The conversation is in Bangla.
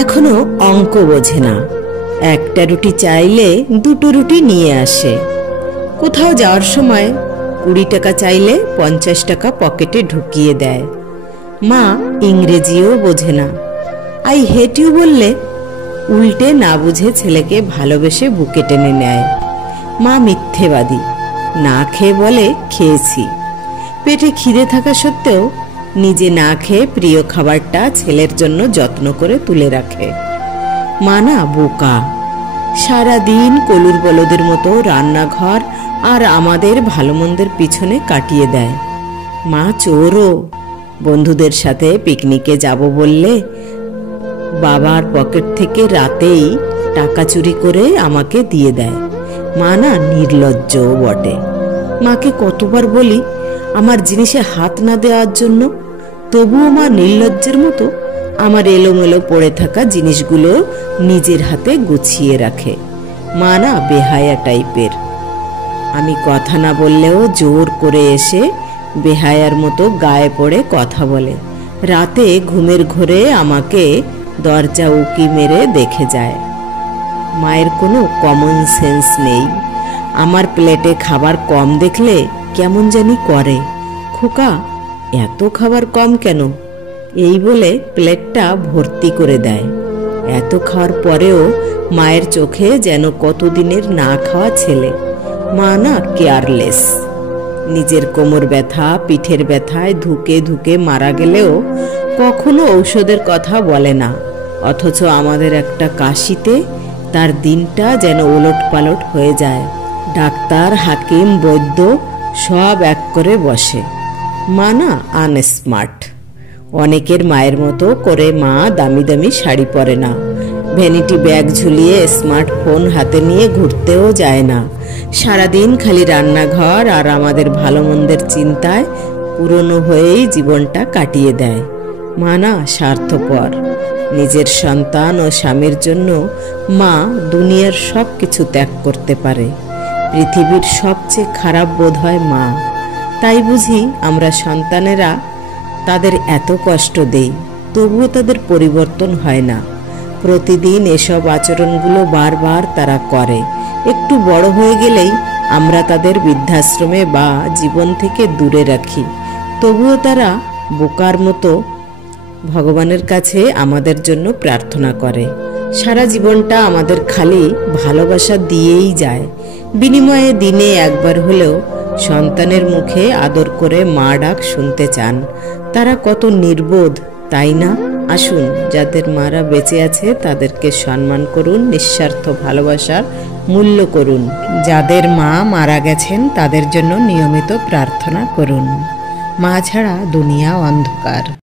এখনো অঙ্ক বোঝে না। একটা রুটি চাইলে দুটো রুটি নিয়ে আসে। কোথাও যাওয়ার সময় 20 টাকা চাইলে 50 টাকা পকেটে ঢুকিয়ে দেয়। মা ইংরেজিও বোঝে না। আই হেট ইউ বললে উল্টে না বুঝে ছেলেকে ভালোবেসে বুকে টেনে নেয়। মা মিথ্যেবাদী, না খেয়ে বলে খেয়েছি। পেটে খিদে থাকা সত্ত্বেও নিজে না খেয়ে প্রিয় খাবারটা ছেলের জন্য যত্ন করে তুলে রাখে। মা না বোকা, সারাদিন কলুর বলদের মতো রান্নাঘর আর আমাদের ভালো মন্দের পিছনে কাটিয়ে দেয়। মা চোরও, বন্ধুদের সাথে পিকনিকে যাব বললে বাবার পকেট থেকে রাতেই টাকা চুরি করে আমাকে দিয়ে দেয়। মা না নির্লজ্জও বটে। মাকে কতবার বলি আমার জিনিসে হাত না দেওয়ার জন্য, তবুও মা নির্লজ্জের মতো আমার এলোমেলো পড়ে থাকা জিনিসগুলো নিজের হাতে গুছিয়ে রাখে। মা না বেহায়া টাইপের। আমি কথা না বললেও জোর করে এসে বেহায়ার মতো গায়ে পড়ে কথা বলে। রাতে ঘুমের ঘোরে আমাকে দরজা উকি মেরে দেখে যায়। মায়ের কোনো কমন সেন্স নেই। আমার প্লেটে খাবার কম দেখলে কেমন জানি করে। খোকা, এত খাবার কম কেন? এই বলে প্লেটটা ভর্তি করে দেয়। এত খাওয়ার পরেও মায়ের চোখে যেন কতদিনের না খাওয়া ছেলে। মা না কেয়ারলেস। নিজের কোমর ব্যথা, পিঠের ব্যথায় ধুকে ধুকে মারা গেলেও কখনো ঔষধের কথা বলে না। অথচ আমাদের একটা কাশিতে তার দিনটা যেন ওলট পালট হয়ে যায়। ডাক্তার, হাকিম, বৈদ্য সব এক করে বসে। মা না আনস্মার্ট। অনেকের মায়ের মতো করে মা দামি দামি শাড়ি পরে না, ভ্যানিটি ব্যাগ ঝুলিয়ে স্মার্টফোন হাতে নিয়ে ঘুরতেও যায় না। সারাদিন খালি রান্নাঘর আর আমাদের ভালো মন্দের চিন্তায় পুরনো হয়েই জীবনটা কাটিয়ে দেয়। মা না স্বার্থপর। নিজের সন্তান ও স্বামীর জন্য মা দুনিয়ার সব কিছু ত্যাগ করতে পারে। পৃথিবীর সবচেয়ে খারাপ বোধ হয় মা। তাই বুঝি আমরা সন্তানেরা তাদের এত কষ্ট দেই, তবুও তাদের পরিবর্তন হয় না। প্রতিদিন এসব আচরণগুলো বারবার তারা করে। একটু বড় হয়ে গেলেই আমরা তাদের বৃদ্ধাশ্রমে বা জীবন থেকে দূরে রাখি। তবুও তারা বোকার মতো ভগবানের কাছে আমাদের জন্য প্রার্থনা করে। সারা জীবনটা আমাদের খালি ভালোবাসা দিয়েই যায়। বিনিময়ে দিনে একবার হলেও সন্তানের মুখে আদর করে মা ডাক শুনতে চান। তারা কত নির্বোধ, তাই না? আসুন, যাদের মারা বেঁচে আছে তাদেরকে সম্মান করুন, নিঃস্বার্থ ভালোবাসার মূল্য করুন। যাদের মা মারা গেছেন তাদের জন্য নিয়মিত প্রার্থনা করুন। মা ছাড়া দুনিয়া অন্ধকার।